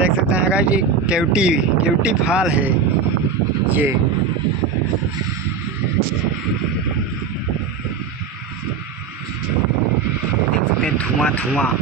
देख सकते हैं गाइस, ये केवटी फॉल है ये। देख सकते हैं धुआं धुआं।